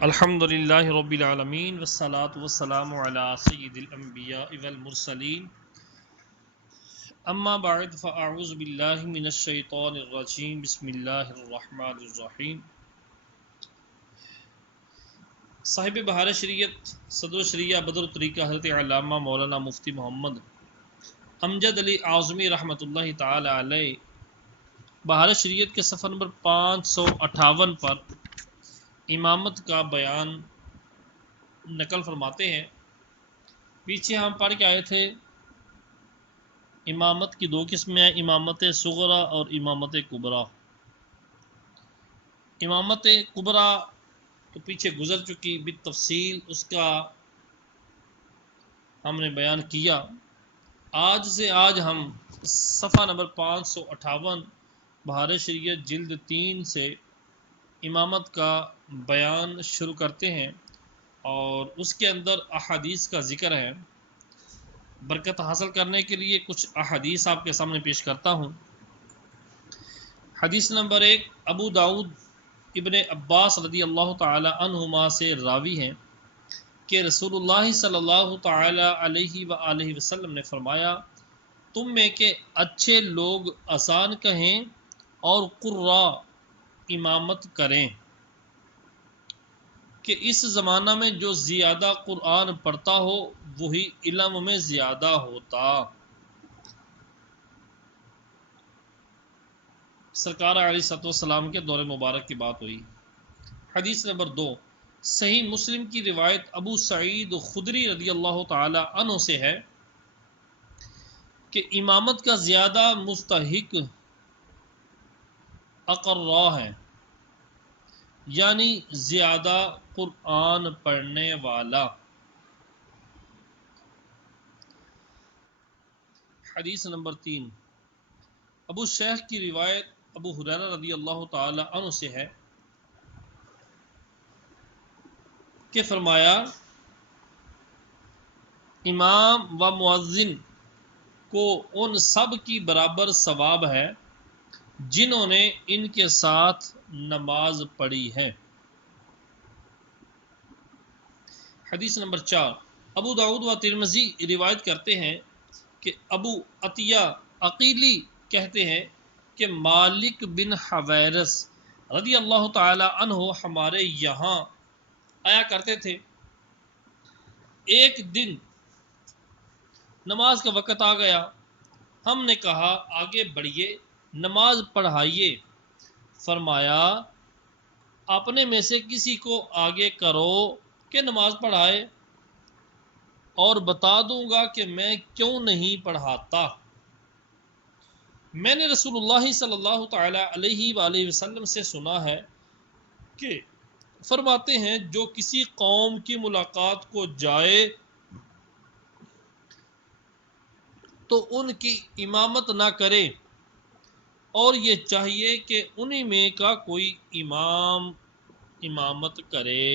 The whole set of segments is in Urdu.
الحمدللہ رب العالمین والصلاة والسلام علی سید الانبیاء والمرسلین اما بعد فاعوذ باللہ من الشیطان الرجیم بسم اللہ الرحمن الرحیم۔ صاحب بہار شریعت صدر شریعہ بدر الطریقہ حضرت علامہ مولانا مفتی محمد امجد علی اعظمی رحمۃ اللہ تعالی علیہ بہار شریعت کے صفحہ نمبر 558 پر امامت کا بیان نقل فرماتے ہیں۔ پیچھے ہم پڑھ کے آئے تھے امامت کی دو قسمیں ہیں، امامت صغرا اور امامت کبریٰ۔ امامت کبریٰ تو پیچھے گزر چکی بالتفصیل، اس کا ہم نے بیان کیا۔ آج ہم صفحہ نمبر 558 بہار شریعت جلد 3 سے امامت کا بیان شروع کرتے ہیں، اور اس کے اندر احادیث کا ذکر ہے۔ برکت حاصل کرنے کے لیے کچھ احادیث آپ کے سامنے پیش کرتا ہوں۔ حدیث نمبر 1 ابو داؤد ابن عباس رضی اللہ تعالی عنہما سے راوی ہیں کہ رسول اللہ صلی اللہ تعالی علیہ وآلہ وسلم نے فرمایا، تم میں کے اچھے لوگ اذان کہیں اور قراء امامت کریں، کہ اس زمانہ میں جو زیادہ قرآن پڑھتا ہو وہی علم میں زیادہ ہوتا۔ سرکار علیہ الصلوۃ والسلام کے دور مبارک کی بات ہوئی۔ حدیث نمبر 2 صحیح مسلم کی روایت ابو سعید خدری رضی اللہ تعالی عنہ سے ہے کہ امامت کا زیادہ مستحق اقرا ہے، یعنی زیادہ قرآن پڑھنے والا۔ حدیث نمبر 3 ابو شیخ کی روایت ابو ہریرہ رضی اللہ تعالی عنہ سے ہے کہ فرمایا، امام و مؤذن کو ان سب کی برابر ثواب ہے جنہوں نے ان کے ساتھ نماز پڑھی ہے۔ حدیث نمبر 4 ابو داؤد و ترمذی روایت کرتے ہیں کہ ابو عطیہ عقیلی کہتے ہیں کہ مالک بن حویرث رضی اللہ تعالی عنہ ہمارے یہاں آیا کرتے تھے۔ ایک دن نماز کا وقت آ گیا، ہم نے کہا آگے بڑھیے، نماز پڑھائیے۔ فرمایا، اپنے میں سے کسی کو آگے کرو کہ نماز پڑھائے، اور بتا دوں گا کہ میں کیوں نہیں پڑھاتا۔ میں نے رسول اللہ صلی اللہ تعالی علیہ وآلہ وسلم سے سنا ہے کہ فرماتے ہیں، جو کسی قوم کی ملاقات کو جائے تو ان کی امامت نہ کرے، اور یہ چاہیے کہ انہی میں کا کوئی امام امامت کرے۔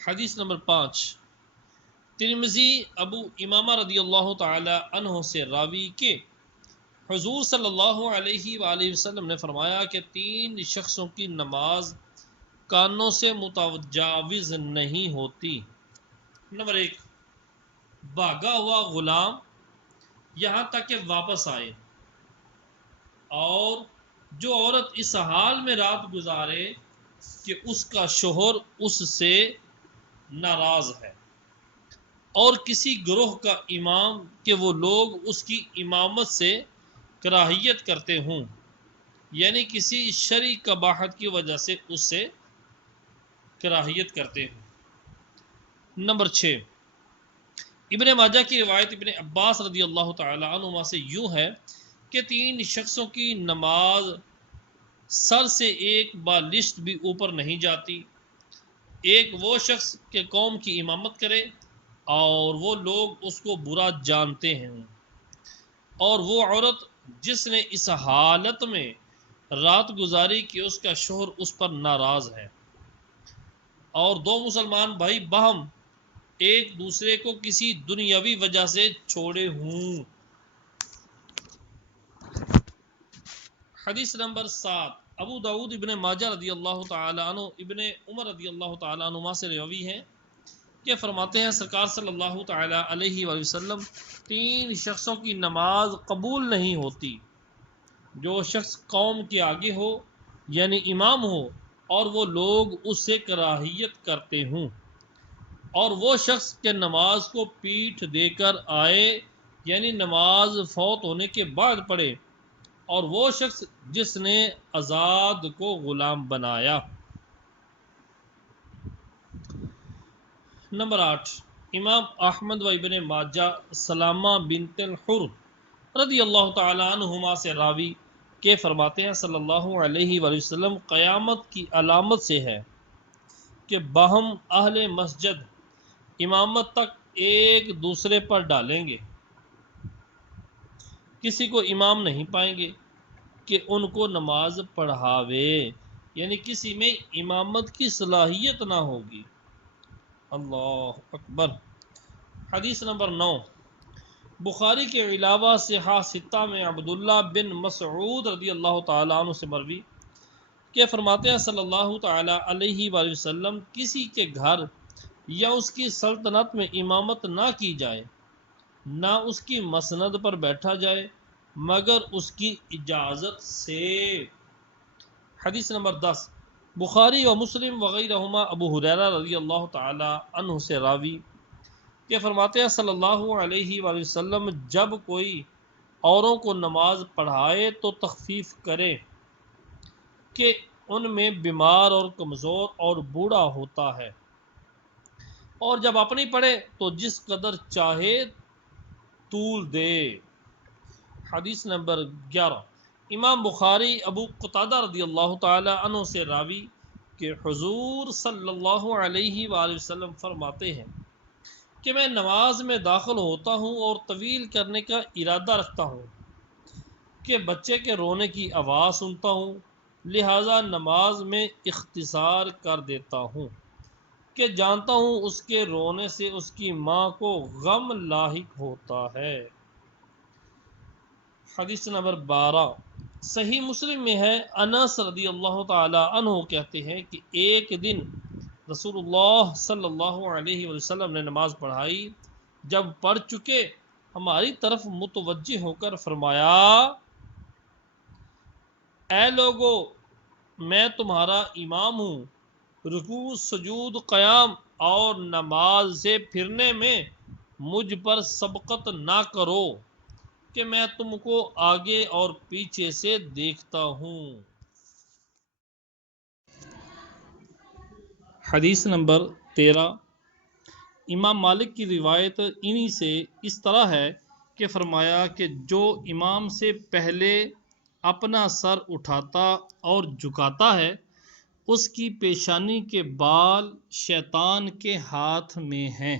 حدیث نمبر 5 ترمذی ابو امامہ رضی اللہ تعالی عنہ سے راوی کے حضور صلی اللہ علیہ وآلہ وسلم نے فرمایا کہ 3 شخصوں کی نماز کانوں سے متجاوز نہیں ہوتی۔ نمبر 1 بھاگا ہوا غلام یہاں تک کہ واپس آئے، اور جو عورت اس حال میں رات گزارے کہ اس کا شوہر اس سے ناراض ہے، اور کسی گروہ کا امام کہ وہ لوگ اس کی امامت سے کراہیت کرتے ہوں، یعنی کسی شرعی قباحت کی وجہ سے اس سے کراہیت کرتے ہوں۔ نمبر 6 ابن ماجہ کی روایت ابن عباس رضی اللہ تعالی عنہما سے یوں ہے کہ 3 شخصوں کی نماز سر سے ایک بالشت بھی اوپر نہیں جاتی۔ ایک وہ شخص کہ قوم کی امامت کرے اور وہ لوگ اس کو برا جانتے ہیں، اور وہ عورت جس نے اس حالت میں رات گزاری کہ اس کا شوہر اس پر ناراض ہے، اور 2 مسلمان بھائی باہم ایک دوسرے کو کسی دنیاوی وجہ سے چھوڑے ہوں۔ حدیث نمبر 7 ابو داود ابن ماجہ رضی اللہ تعالی عنہ ابن عمر رضی اللہ تعالی عنہما سے روی ہے کہ فرماتے ہیں سرکار صلی اللہ تعالی علیہ وآلہ وسلم 3 شخصوں کی نماز قبول نہیں ہوتی: جو شخص قوم کے آگے ہو یعنی امام ہو اور وہ لوگ اس سے کراہیت کرتے ہوں، اور وہ شخص کہ نماز کو پیٹھ دے کر آئے یعنی نماز فوت ہونے کے بعد پڑھے، اور وہ شخص جس نے آزاد کو غلام بنایا۔ نمبر 8، امام احمد و ابن ماجہ سلامہ بنت الحر رضی اللہ تعالی عنہما سے راوی کہ فرماتے ہیں صلی اللہ علیہ وآلہ وسلم قیامت کی علامت سے ہے کہ باہم اہل مسجد امامت تک ایک دوسرے پر ڈالیں گے، کسی کو امام نہیں پائیں گے کہ ان کو نماز پڑھاوے، یعنی کسی میں امامت کی صلاحیت نہ ہوگی۔ اللہ اکبر۔ حدیث نمبر 9، بخاری کے علاوہ صحاح 6 میں عبداللہ بن مسعود رضی اللہ تعالیٰ عنہ سے مروی کہ فرماتے ہیں صلی اللہ تعالیٰ علیہ وآلہ وسلم کسی کے گھر یا اس کی سلطنت میں امامت نہ کی جائے، نہ اس کی مسند پر بیٹھا جائے مگر اس کی اجازت سے۔ حدیث نمبر 10، بخاری و مسلم وغیرہما ابو ہریرہ رضی اللہ تعالی عنہ سے راوی کہ فرماتے ہیں صلی اللہ علیہ وآلہ وسلم جب کوئی اوروں کو نماز پڑھائے تو تخفیف کرے کہ ان میں بیمار اور کمزور اور بوڑھا ہوتا ہے، اور جب اپنی پڑھے تو جس قدر چاہے طول دے۔ حدیث نمبر 11، امام بخاری ابو قتادہ رضی اللہ تعالی عنہ سے راوی کہ حضور صلی اللہ علیہ وآلہ وسلم فرماتے ہیں کہ میں نماز میں داخل ہوتا ہوں اور طویل کرنے کا ارادہ رکھتا ہوں کہ بچے کے رونے کی آواز سنتا ہوں، لہذا نماز میں اختصار کر دیتا ہوں کہ جانتا ہوں اس کے رونے سے اس کی ماں کو غم لاحق ہوتا ہے۔ حدیث نمبر 12، صحیح مسلم میں ہے، انس رضی اللہ تعالی عنہ کہتے ہیں کہ ایک دن رسول اللہ صلی اللہ علیہ وسلم نے نماز پڑھائی، جب پڑھ چکے ہماری طرف متوجہ ہو کر فرمایا: اے لوگو، میں تمہارا امام ہوں، رکوع سجود قیام اور نماز سے پھرنے میں مجھ پر سبقت نہ کرو کہ میں تم کو آگے اور پیچھے سے دیکھتا ہوں۔ حدیث نمبر 13، امام مالک کی روایت انہی سے اس طرح ہے کہ فرمایا کہ جو امام سے پہلے اپنا سر اٹھاتا اور جھکاتا ہے اس کی پیشانی کے بال شیطان کے ہاتھ میں ہیں۔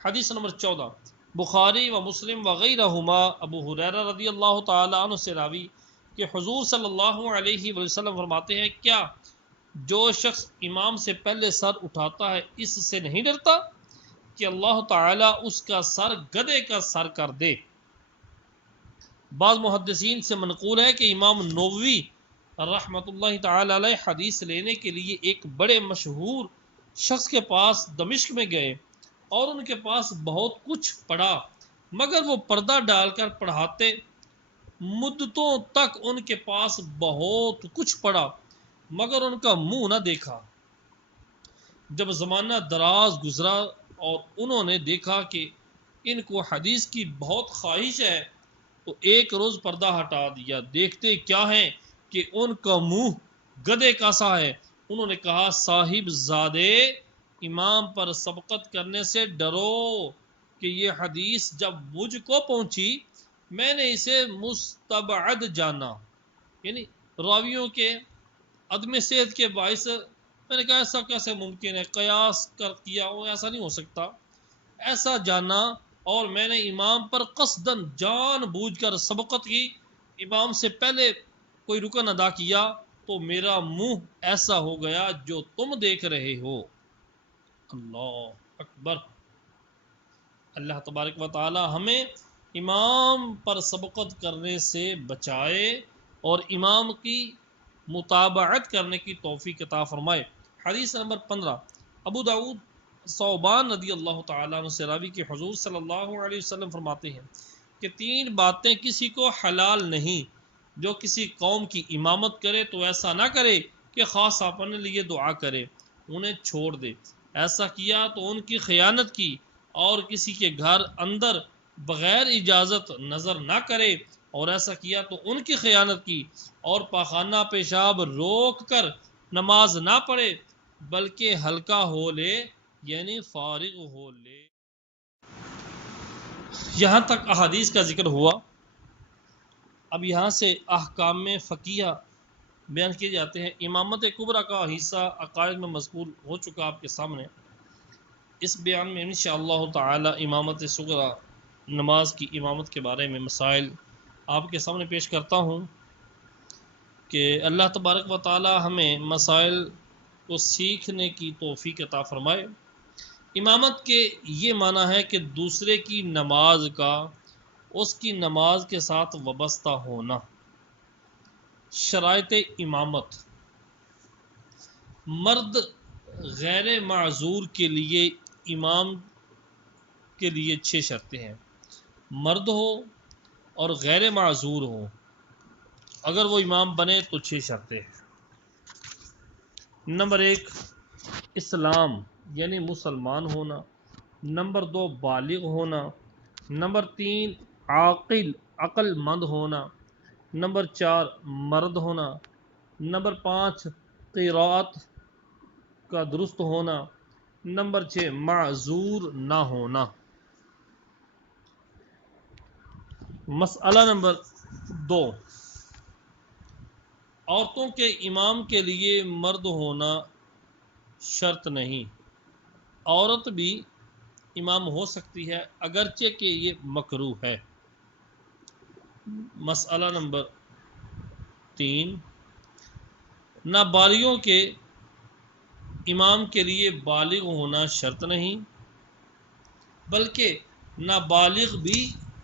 حدیث نمبر 14، بخاری و مسلم وغیرہما ابو ہریرہ رضی اللہ تعالی عنہ سے راوی کہ حضور صلی اللہ علیہ وسلم فرماتے ہیں کیا جو شخص امام سے پہلے سر اٹھاتا ہے اس سے نہیں ڈرتا کہ اللہ تعالیٰ اس کا سر گدھے کا سر کر دے۔ بعض محدثین سے منقول ہے کہ امام نووی رحمۃ اللہ تعالی علیہ حدیث لینے کے لیے ایک بڑے مشہور شخص کے پاس دمشق میں گئے اور ان کے پاس بہت کچھ پڑھا، مگر وہ پردہ ڈال کر پڑھاتے۔ مدتوں تک ان کے پاس بہت کچھ پڑھا مگر ان کا منہ نہ دیکھا۔ جب زمانہ دراز گزرا اور انہوں نے دیکھا کہ ان کو حدیث کی بہت خواہش ہے تو ایک روز پردہ ہٹا دیا، دیکھتے کیا ہے کہ ان کا منہ گدھے کا سا ہے۔ انہوں نے کہا صاحب زادے، امام پر سبقت کرنے سے ڈرو کہ یہ حدیث جب مجھ کو پہنچی میں نے اسے مستبعد جانا، یعنی راویوں کے عدم صحت کے باعث میں نے کہا ایسا کیسے ممکن ہے، قیاس کر کیا ہو، ایسا نہیں ہو سکتا، ایسا جانا، اور میں نے امام پر قصدن جان بوجھ کر سبقت کی، امام سے پہلے کوئی رکن ادا کیا تو میرا منہ ایسا ہو گیا جو تم دیکھ رہے ہو۔ اللہ اکبر۔ اللہ تبارک و تعالی ہمیں امام پر سبقت کرنے سے بچائے، اور امام کی متابعت کرنے کی توفیق عطا فرمائے۔ حدیث نمبر 15، ابو داؤد ثوبان رضی اللہ تعالیٰ عنہ سے راوی کہ حضور صلی اللہ علیہ وسلم فرماتے ہیں کہ 3 باتیں کسی کو حلال نہیں، جو کسی قوم کی امامت کرے تو ایسا نہ کرے کہ خاص اپنے لیے دعا کرے، انہیں چھوڑ دے، ایسا کیا تو ان کی خیانت کی، اور کسی کے گھر اندر بغیر اجازت نظر نہ کرے، اور ایسا کیا تو ان کی خیانت کی، اور پاخانہ پیشاب روک کر نماز نہ پڑھے بلکہ ہلکا ہو لے، یعنی فارغ ہو لے۔ یہاں تک احادیث کا ذکر ہوا۔ اب یہاں سے احکام فقیہ بیان کیے جاتے ہیں۔ امامت کبریٰ کا حصہ عقائد میں مذکور ہو چکا آپ کے سامنے۔ اس بیان میں انشاءاللہ تعالی امامت صغریٰ، نماز کی امامت کے بارے میں مسائل آپ کے سامنے پیش کرتا ہوں کہ اللہ تبارک و تعالی ہمیں مسائل کو سیکھنے کی توفیق عطا فرمائے۔ امامت کے یہ معنی ہے کہ دوسرے کی نماز کا اس کی نماز کے ساتھ وابستہ ہونا۔ شرائط امامت: مرد غیر معذور کے لیے امام کے لیے 6 شرطیں ہیں۔ مرد ہو اور غیر معذور ہو، اگر وہ امام بنے تو 6 شرطیں ہیں۔ نمبر 1، اسلام یعنی مسلمان ہونا۔ نمبر 2، بالغ ہونا۔ نمبر 3، عقل مند ہونا۔ نمبر 4، مرد ہونا۔ نمبر 5، قرات کا درست ہونا۔ نمبر 6، معذور نہ ہونا۔ مسئلہ نمبر 2، عورتوں کے امام کے لیے مرد ہونا شرط نہیں، عورت بھی امام ہو سکتی ہے اگرچہ کہ یہ مکروہ ہے۔ مسئلہ نمبر 3، نابالغوں کے امام کے لیے بالغ ہونا شرط نہیں، بلکہ نابالغ بھی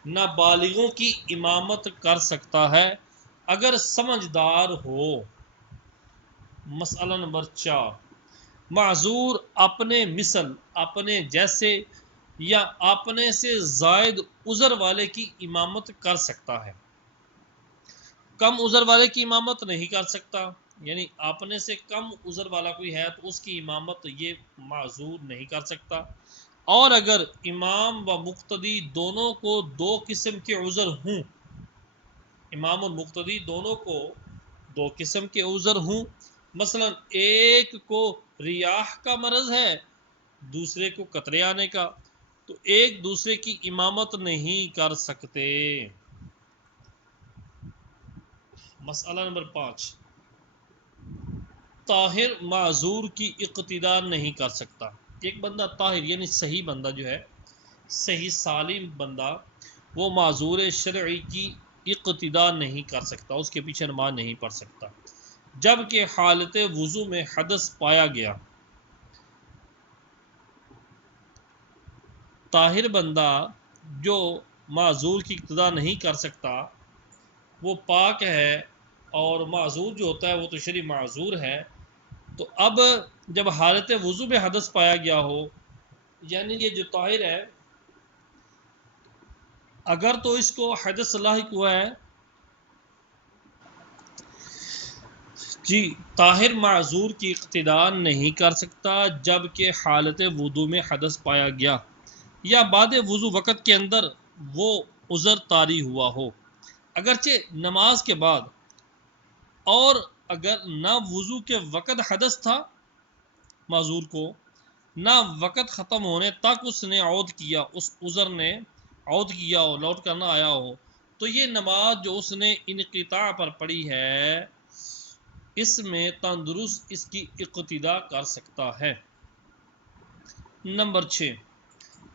نابالغوں کی امامت کر سکتا ہے اگر سمجھدار ہو۔ مسئلہ نمبر 4، معذور اپنے مثل، اپنے جیسے یا اپنے سے زائد عذر والے کی امامت کر سکتا ہے، کم عذر والے کی امامت نہیں کر سکتا، یعنی اپنے سے کم عذر والا کوئی ہے تو اس کی امامت یہ معذور نہیں کر سکتا۔ اور اگر امام و مقتدی دونوں کو 2 قسم کے عذر ہوں، امام اور مقتدی دونوں کو 2 قسم کے عذر ہوں، مثلا ایک کو ریاح کا مرض ہے، دوسرے کو قطرے آنے کا، تو ایک دوسرے کی امامت نہیں کر سکتے۔ مسئلہ نمبر 5، طاہر معذور کی اقتداء نہیں کر سکتا۔ ایک بندہ طاہر یعنی صحیح بندہ جو ہے، صحیح سالم بندہ، وہ معذور شرعی کی اقتداء نہیں کر سکتا، اس کے پیچھے نماز نہیں پڑھ سکتا، جبکہ حالت وضو میں حدث پایا گیا۔ طاہر بندہ جو معذور کی اقتداء نہیں کر سکتا وہ پاک ہے، اور معذور جو ہوتا ہے وہ تو شرعی معذور ہے، تو اب جب حالت وضو میں حدث پایا گیا ہو، یعنی یہ جو طاہر ہے اگر تو اس کو حدث لاحق ہوا ہے، جی طاہر معذور کی اقتداء نہیں کر سکتا جبکہ حالت وضو میں حدث پایا گیا یا بعد وضو وقت کے اندر وہ عذر طاری ہوا ہو، اگرچہ نماز کے بعد، اور اگر نہ وضو کے وقت حدث تھا معذور کو، نہ وقت ختم ہونے تک اس نے عود کیا، اس عذر نے عود کیا ہو، لوٹ کر نہ آیا ہو، تو یہ نماز جو اس نے انقطاع پر پڑھی ہے اس میں تندرست اس کی اقتداء کر سکتا ہے۔ نمبر 6،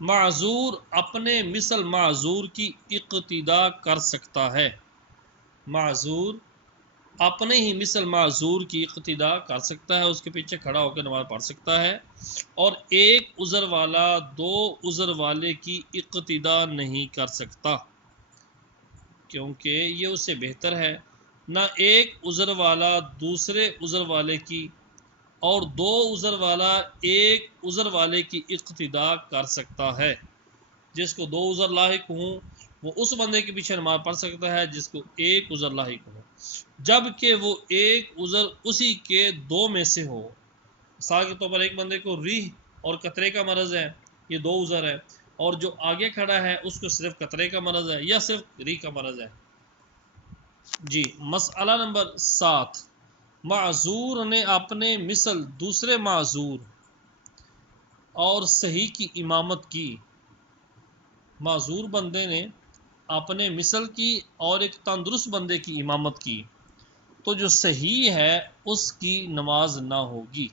معذور اپنے مثل معذور کی اقتداء کر سکتا ہے۔ معذور اپنے ہی مثل معذور کی اقتداء کر سکتا ہے، اس کے پیچھے کھڑا ہو کے نماز پڑھ سکتا ہے، اور ایک عذر والا 2 عذر والے کی اقتداء نہیں کر سکتا، کیونکہ یہ اس سے بہتر ہے نہ ایک عذر والا دوسرے عذر والے کی اور دو عذر والا ایک عذر والے کی اقتداء کر سکتا ہے۔ جس کو دو عذر لاحق ہوں وہ اس بندے کے پیچھے نماز پڑھ سکتا ہے جس کو ایک عذر لاحق ہو، جبکہ وہ ایک عذر اسی کے دو میں سے ہو۔ مثال کے طور پر ایک بندے کو ریح اور قطرے کا مرض ہے، یہ دو عذر ہے، اور جو آگے کھڑا ہے اس کو صرف قطرے کا مرض ہے یا صرف ریح کا مرض ہے۔ جی، مسئلہ نمبر 7، معذور نے اپنے مثل دوسرے معذور اور صحیح کی امامت کی۔ معذور بندے نے اپنے مثل کی اور ایک تندرست بندے کی امامت کی تو جو صحیح ہے اس کی نماز نہ ہوگی،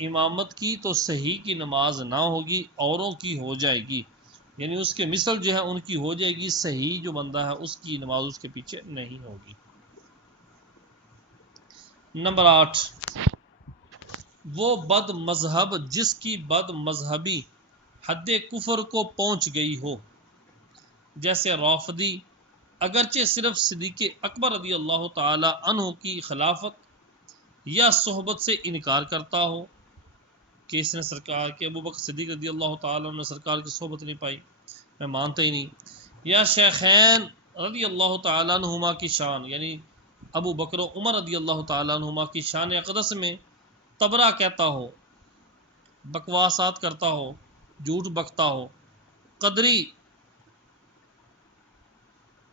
امامت کی تو صحیح کی نماز نہ ہوگی، اوروں کی ہو جائے گی، یعنی اس کے مثل جو ہے ان کی ہو جائے گی، صحیح جو بندہ ہے اس کی نماز اس کے پیچھے نہیں ہوگی۔ نمبر 8، وہ بد مذہب جس کی بد مذہبی حد کفر کو پہنچ گئی ہو، جیسے رافضی، اگرچہ صرف صدیق اکبر رضی اللہ تعالی عنہ کی خلافت یا صحبت سے انکار کرتا ہو کہ اس نے سرکار کے ابو بکر صدیق رضی اللہ تعالی عنہ نے سرکار کی صحبت نہیں پائی، میں مانتا ہی نہیں، یا شیخین رضی اللہ تعالی عنہما کی شان یعنی ابو بکر و عمر رضی اللہ تعالی عنہما کی شان اقدس میں تبرہ کہتا ہو، بکواسات کرتا ہو، جھوٹ بکتا ہو، قدری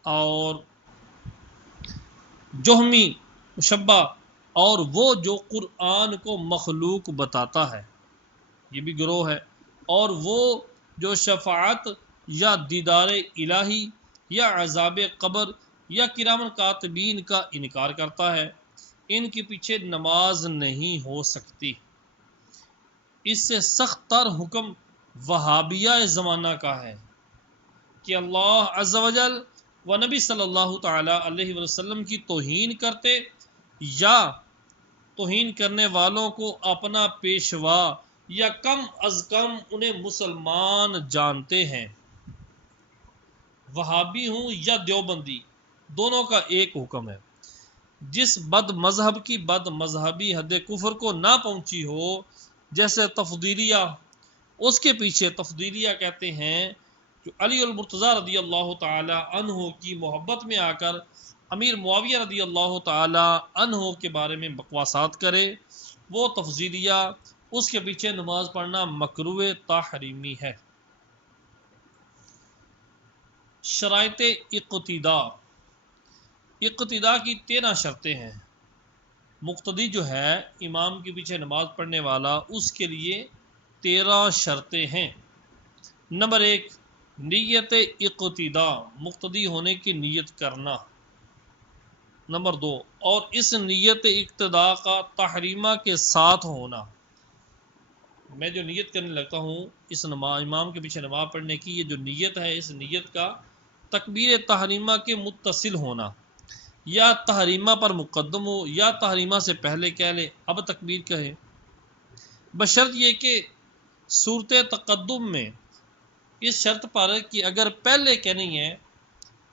اور جہمی مشبہ، اور وہ جو قرآن کو مخلوق بتاتا ہے، یہ بھی گروہ ہے، اور وہ جو شفاعت یا دیدار الہی یا عذاب قبر یا کرام کاتبین کا انکار کرتا ہے، ان کے پیچھے نماز نہیں ہو سکتی۔ اس سے سخت تر حکم وہابیہ زمانہ کا ہے کہ اللہ عز و جل و نبی صلی اللہ تعالی علیہ وسلم کی توہین کرتے یا توہین کرنے والوں کو اپنا پیشوا یا کم از کم انہیں مسلمان جانتے ہیں۔ وہابی ہوں یا دیوبندی، دونوں کا ایک حکم ہے، جس بد مذہب کی بد مذہبی حد کفر کو نہ پہنچی ہو، جیسے تفضیلیہ، اس کے پیچھے تفضیلیہ کہتے ہیں جو علی المرتضی رضی اللہ تعالی عنہ کی محبت میں آ کر امیر معاویہ رضی اللہ تعالی عنہ کے بارے میں بکواسات کرے، وہ تفضیلیہ، اس کے پیچھے نماز پڑھنا مکروہ تحریمی ہے۔ شرائط اقتداء، اقتداء کی 13 شرطیں ہیں۔ مقتدی جو ہے امام کے پیچھے نماز پڑھنے والا، اس کے لیے 13 شرطیں ہیں۔ نمبر 1، نیت اقتداء، مقتدی ہونے کی نیت کرنا۔ نمبر 2، اور اس نیت اقتداء کا تحریمہ کے ساتھ ہونا، میں جو نیت کرنے لگتا ہوں اس امام کے پیچھے نماز پڑھنے کی، یہ جو نیت ہے اس نیت کا تکبیر تحریمہ کے متصل ہونا، یا تحریمہ پر مقدم ہو یا تحریمہ سے پہلے کہہ لے اب تکبیر کہے، بشرط یہ کہ صورت تقدم میں اس شرط پر کہ اگر پہلے کہنی ہے،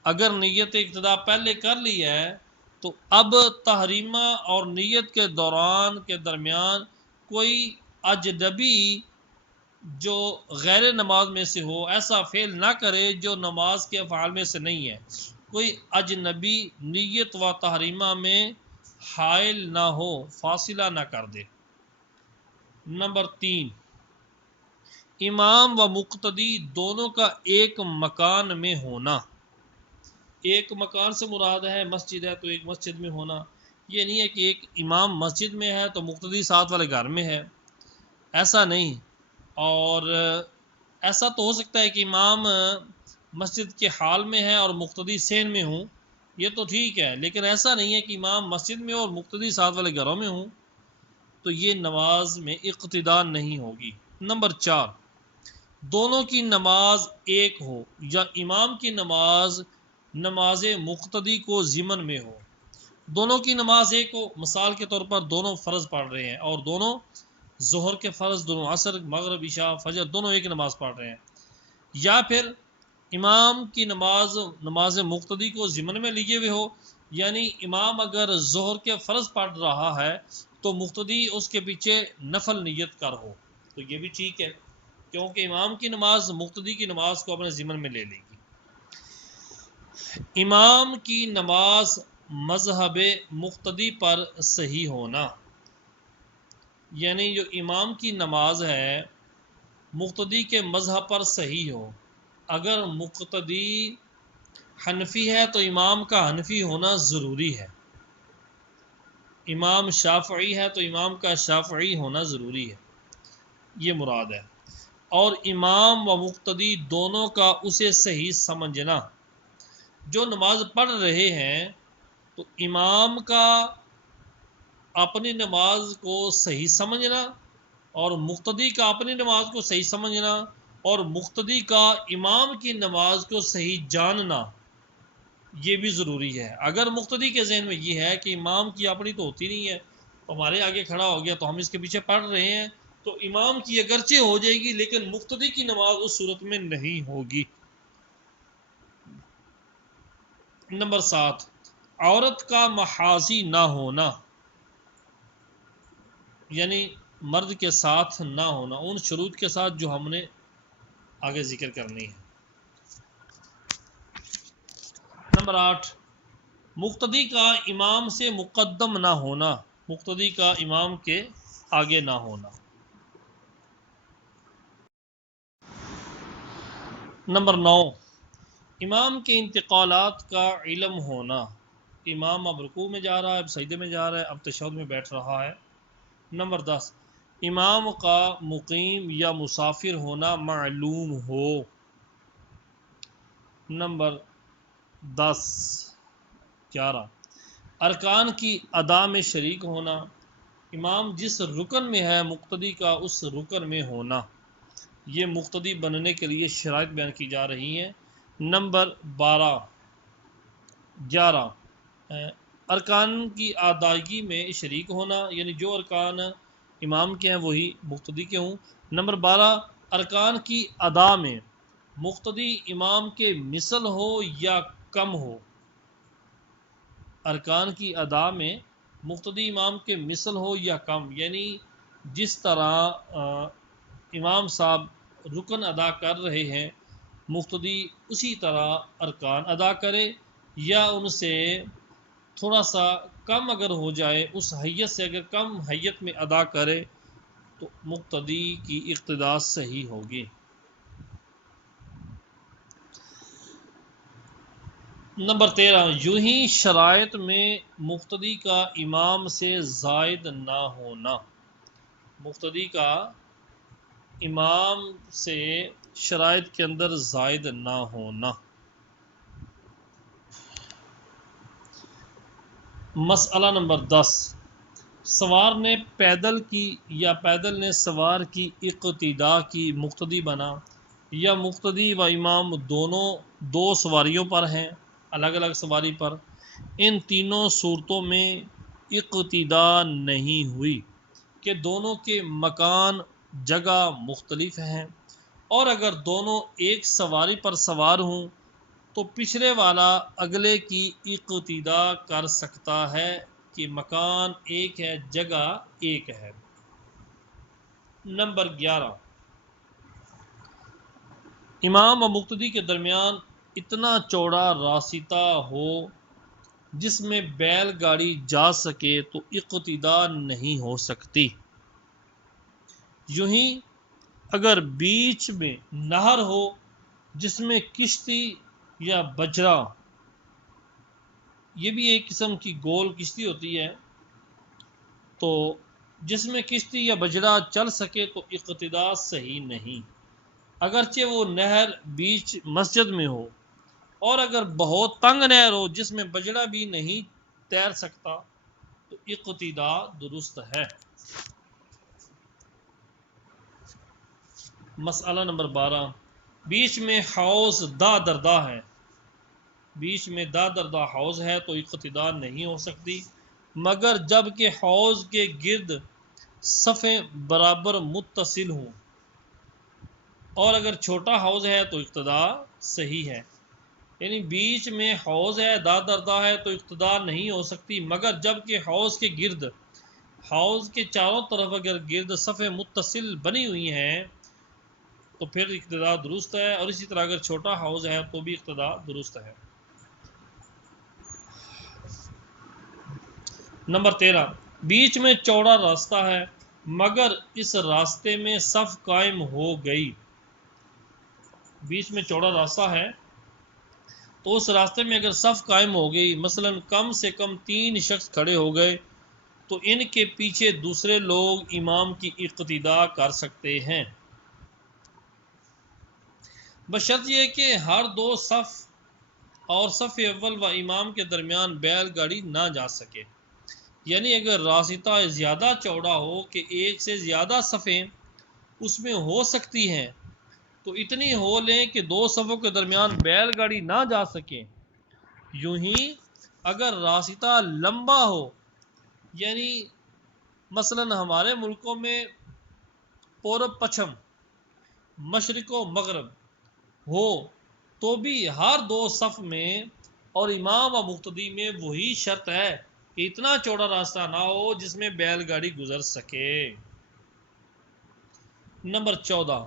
اگر نیت اقتداء پہلے کر لی ہے تو اب تحریمہ اور نیت کے دوران کے درمیان کوئی اجنبی جو غیر نماز میں سے ہو ایسا فعل نہ کرے جو نماز کے افعال میں سے نہیں ہے، کوئی اجنبی نیت و تحریمہ میں حائل نہ ہو، فاصلہ نہ کر دے۔ نمبر 3، امام و مقتدی دونوں کا ایک مکان میں ہونا۔ ایک مکان سے مراد ہے مسجد ہے تو ایک مسجد میں ہونا، یہ نہیں ہے کہ ایک امام مسجد میں ہے تو مقتدی ساتھ والے گھر میں ہے، ایسا نہیں۔ اور ایسا تو ہو سکتا ہے کہ امام مسجد کے حال میں ہے اور مقتدی صحن میں ہوں، یہ تو ٹھیک ہے، لیکن ایسا نہیں ہے کہ امام مسجد میں اور مقتدی ساتھ والے گھروں میں ہوں، تو یہ نماز میں اقتداء نہیں ہوگی۔ نمبر 4، دونوں کی نماز ایک ہو یا امام کی نماز نماز مقتدی کو ضمن میں ہو، دونوں کی نماز ایک ہو، مثال کے طور پر دونوں فرض پڑھ رہے ہیں اور دونوں ظہر کے فرض، دونوں عصر مغرب عشاء فجر دونوں ایک نماز پڑھ رہے ہیں، یا پھر امام کی نماز نماز مقتدی کو ضمن میں لیے ہوئے ہو یعنی امام اگر ظہر کے فرض پڑھ رہا ہے تو مقتدی اس کے پیچھے نفل نیت کر ہو تو یہ بھی ٹھیک ہے، کیونکہ امام کی نماز مقتدی کی نماز کو اپنے ضمن میں لے لے گی۔ امام کی نماز مذہب مقتدی پر صحیح ہونا، یعنی جو امام کی نماز ہے مقتدی کے مذہب پر صحیح ہو۔ اگر مقتدی حنفی ہے تو امام کا حنفی ہونا ضروری ہے، امام شافعی ہے تو امام کا شافعی ہونا ضروری ہے، یہ مراد ہے۔ اور امام و مقتدی دونوں کا اسے صحیح سمجھنا، جو نماز پڑھ رہے ہیں تو امام کا اپنی نماز کو صحیح سمجھنا اور مقتدی کا اپنی نماز کو صحیح سمجھنا اور مقتدی کا امام کی نماز کو صحیح جاننا، یہ بھی ضروری ہے۔ اگر مقتدی کے ذہن میں یہ ہے کہ امام کی اپنی تو ہوتی نہیں ہے، ہمارے آگے کھڑا ہو گیا تو ہم اس کے پیچھے پڑھ رہے ہیں، تو امام کی اگرچہ ہو جائے گی لیکن مقتدی کی نماز اس صورت میں نہیں ہوگی۔ نمبر 7، عورت کا محاذی نہ ہونا، یعنی مرد کے ساتھ نہ ہونا، ان شروط کے ساتھ جو ہم نے آگے ذکر کرنی ہے۔ نمبر 8، مقتدی کا امام سے مقدم نہ ہونا، مقتدی کا امام کے آگے نہ ہونا۔ نمبر 9، امام کے انتقالات کا علم ہونا، امام اب رکوع میں جا رہا ہے، اب سجدے میں جا رہا ہے، اب تشہد میں بیٹھ رہا ہے۔ نمبر 10، امام کا مقیم یا مسافر ہونا معلوم ہو۔ نمبر 11، ارکان کی ادا میں شریک ہونا، امام جس رکن میں ہے مقتدی کا اس رکن میں ہونا، یہ مقتدی بننے کے لیے شرائط بیان کی جا رہی ہیں۔ نمبر 11، ارکان کی ادائیگی میں شریک ہونا، یعنی جو ارکان امام کے ہیں وہی مقتدی کے ہوں۔ نمبر 12، ارکان کی ادا میں مقتدی امام کے مثل ہو یا کم ہو، ارکان کی ادا میں مقتدی امام کے مثل ہو یا کم، یعنی جس طرح امام صاحب رکن ادا کر رہے ہیں مقتدی اسی طرح ارکان ادا کرے، یا ان سے تھوڑا سا کم اگر ہو جائے، اس حیت سے اگر کم حیت میں ادا کرے تو مقتدی کی اقتداء صحیح ہوگی۔ نمبر 13، یوں ہی شرائط میں مقتدی کا امام سے زائد نہ ہونا، مقتدی کا امام سے شرائط کے اندر زائد نہ ہونا۔ مسئلہ نمبر 10، سوار نے پیدل کی یا پیدل نے سوار کی اقتداء کی، مقتدی بنا، یا مقتدی و امام دونوں دو سواریوں پر ہیں، الگ الگ سواری پر، ان تینوں صورتوں میں اقتداء نہیں ہوئی کہ دونوں کے مکان جگہ مختلف ہیں، اور اگر دونوں ایک سواری پر سوار ہوں تو پچھلے والا اگلے کی اقتداء کر سکتا ہے کہ مکان ایک ہے، جگہ ایک ہے۔ نمبر 11، امام و مقتدی کے درمیان اتنا چوڑا راستہ ہو جس میں بیل گاڑی جا سکے تو اقتداء نہیں ہو سکتی۔ یوں ہی اگر بیچ میں نہر ہو جس میں کشتی یا بجرا، یہ بھی ایک قسم کی گول کشتی ہوتی ہے، تو جس میں کشتی یا بجرا چل سکے تو اقتداء صحیح نہیں، اگرچہ وہ نہر بیچ مسجد میں ہو، اور اگر بہت تنگ نہر ہو جس میں بجڑا بھی نہیں تیر سکتا تو اقتداء درست ہے۔ مسئلہ نمبر 12، بیچ میں حوض دا دردہ ہے، بیچ میں دا دردہ حوض ہے تو اقتداء نہیں ہو سکتی، مگر جب کہ حوض کے گرد صفیں برابر متصل ہوں، اور اگر چھوٹا حوض ہے تو اقتداء صحیح ہے۔ یعنی بیچ میں حوض ہے، دردہ ہے، تو اقتدا نہیں ہو سکتی، مگر جب کہ حوض کے گرد، حوض کے چاروں طرف اگر گرد صفیں متصل بنی ہوئی ہیں تو پھر اقتدا درست ہے، اور اسی طرح اگر چھوٹا حوض ہے تو بھی اقتدا درست ہے۔ نمبر 13، بیچ میں چوڑا راستہ ہے مگر اس راستے میں صف قائم ہو گئی۔ بیچ میں چوڑا راستہ ہے تو اس راستے میں اگر صف قائم ہو گئی، مثلا کم سے کم 3 شخص کھڑے ہو گئے، تو ان کے پیچھے دوسرے لوگ امام کی اقتدا کر سکتے ہیں، بشرط یہ کہ ہر 2 صف اور صف اول و امام کے درمیان بیل گاڑی نہ جا سکے۔ یعنی اگر راستہ زیادہ چوڑا ہو کہ ایک سے زیادہ صفیں اس میں ہو سکتی ہیں، تو اتنی ہو لیں کہ 2 صفوں کے درمیان بیل گاڑی نہ جا سکے۔ یوں ہی اگر راستہ لمبا ہو، یعنی مثلا ہمارے ملکوں میں پورب پچھم، مشرق و مغرب ہو، تو بھی ہر 2 صف میں اور امام و مقتدی میں وہی شرط ہے کہ اتنا چوڑا راستہ نہ ہو جس میں بیل گاڑی گزر سکے۔ نمبر 14،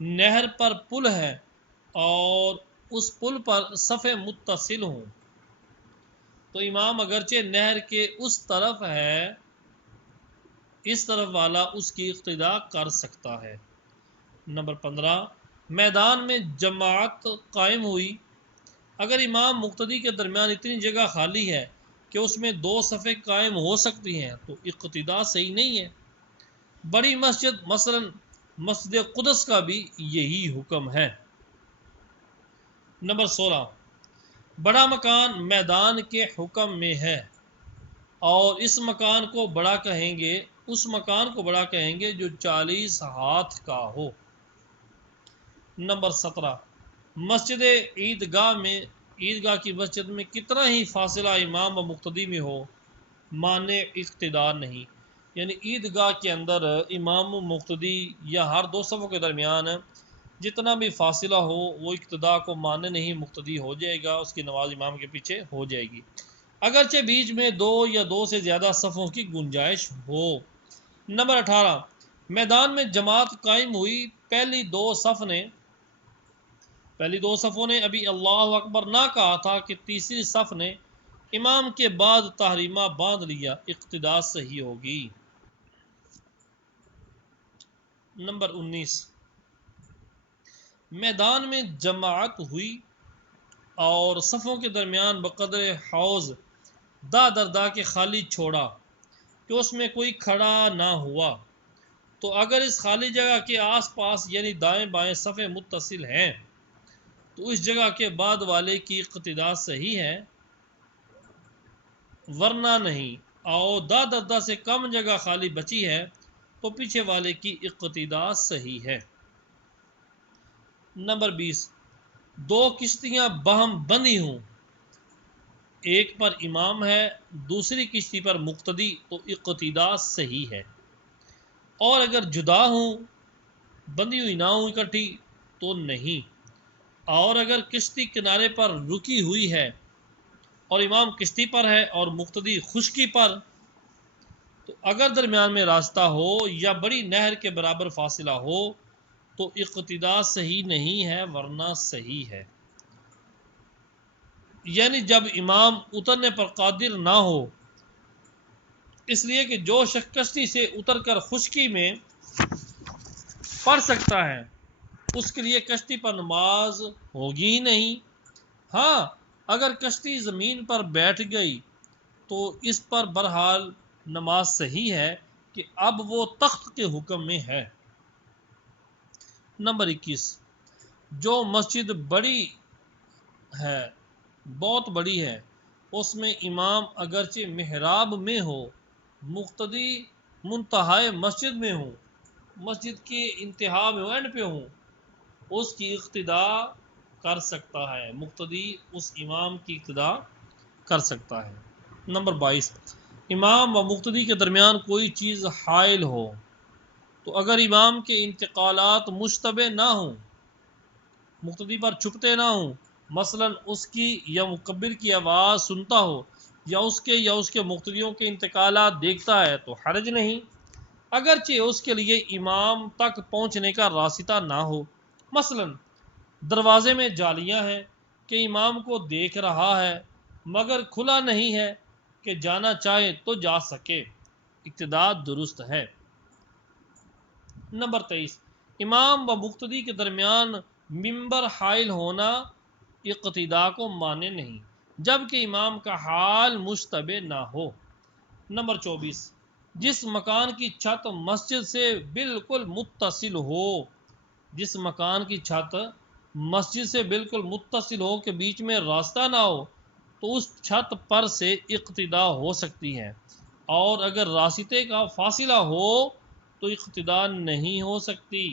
نہر پر پل ہے اور اس پل پر صفیں متصل ہوں، تو امام اگرچہ نہر کے اس طرف ہے، اس طرف والا اس کی اقتدا کر سکتا ہے۔ نمبر 15، میدان میں جماعت قائم ہوئی، اگر امام مقتدی کے درمیان اتنی جگہ خالی ہے کہ اس میں 2 صفیں قائم ہو سکتی ہیں، تو اقتدا صحیح نہیں ہے۔ بڑی مسجد مثلا مسجد قدس کا بھی یہی حکم ہے۔ نمبر 16، بڑا مکان میدان کے حکم میں ہے، اور اس مکان کو بڑا کہیں گے، اس مکان کو بڑا کہیں گے جو 40 ہاتھ کا ہو۔ نمبر 17، مسجد عیدگاہ کی مسجد میں کتنا ہی فاصلہ امام و مقتدی میں ہو، مانع اقتدا نہیں۔ یعنی عیدگاہ کے اندر امام و مقتدی یا ہر 2 صفوں کے درمیان جتنا بھی فاصلہ ہو وہ اقتدا کو مانع نہیں، مقتدی ہو جائے گا، اس کی نماز امام کے پیچھے ہو جائے گی، اگرچہ بیچ میں 2 یا 2 سے زیادہ صفوں کی گنجائش ہو۔ نمبر 18، میدان میں جماعت قائم ہوئی، پہلی 2 صفوں نے ابھی اللہ اکبر نہ کہا تھا کہ تیسری صف نے امام کے بعد تحریمہ باندھ لیا، اقتدا صحیح ہوگی۔ نمبر 19، میدان میں جماعت ہوئی اور صفوں کے درمیان بقدر حوض دردہ کے خالی چھوڑا کہ اس میں کوئی کھڑا نہ ہوا، تو اگر اس خالی جگہ کے آس پاس یعنی دائیں بائیں صفیں متصل ہیں تو اس جگہ کے بعد والے کی اقتدا صحیح ہے، ورنہ نہیں، اور دردہ سے کم جگہ خالی بچی ہے تو پیچھے والے کی اقتدا صحیح ہے۔ نمبر 20، 2 کشتیاں باہم بندھی ہوں، ایک پر امام ہے دوسری کشتی پر مقتدی، تو اقتدا صحیح ہے، اور اگر جدا ہوں، بندھی ہوئی نہ ہوں اکٹھی، تو نہیں، اور اگر کشتی کنارے پر رکی ہوئی ہے اور امام کشتی پر ہے اور مقتدی خشکی پر، تو اگر درمیان میں راستہ ہو یا بڑی نہر کے برابر فاصلہ ہو تو اقتدا صحیح نہیں ہے، ورنہ صحیح ہے۔ یعنی جب امام اترنے پر قادر نہ ہو، اس لیے کہ جو شخص کشتی سے اتر کر خشکی میں پڑھ سکتا ہے اس کے لیے کشتی پر نماز ہوگی ہی نہیں۔ ہاں اگر کشتی زمین پر بیٹھ گئی تو اس پر بہرحال نماز صحیح ہے کہ اب وہ تخت کے حکم میں ہے۔ نمبر 21، جو مسجد بڑی ہے، بہت بڑی ہے، اس میں امام اگرچہ محراب میں ہو، مقتدی منتہائے مسجد میں ہوں، مسجد کے انتہا میں اینڈ پہ ہوں، اس کی اقتدا کر سکتا ہے، مقتدی اس امام کی اقتدا کر سکتا ہے۔ نمبر 22، امام و مقتدی کے درمیان کوئی چیز حائل ہو، تو اگر امام کے انتقالات مشتبہ نہ ہوں، مقتدی پر چھپتے نہ ہوں، مثلا اس کی یا مکبر کی آواز سنتا ہو یا اس کے مقتدیوں کے انتقالات دیکھتا ہے تو حرج نہیں، اگرچہ اس کے لیے امام تک پہنچنے کا راستہ نہ ہو۔ مثلا دروازے میں جالیاں ہیں کہ امام کو دیکھ رہا ہے مگر کھلا نہیں ہے کہ جانا چاہے تو جا سکے، اقتداء درست ہے۔ نمبر 23، امام و مقتدی کے درمیان ممبر حائل ہونا اقتداء کو مانے نہیں جبکہ امام کا حال مشتبہ نہ ہو۔ نمبر 24، جس مکان کی چھت مسجد سے بالکل متصل ہو، جس مکان کی چھت مسجد سے بالکل متصل ہو کہ بیچ میں راستہ نہ ہو تو اس چھت پر سے اقتداء ہو سکتی ہے، اور اگر راستے کا فاصلہ ہو تو اقتداء نہیں ہو سکتی۔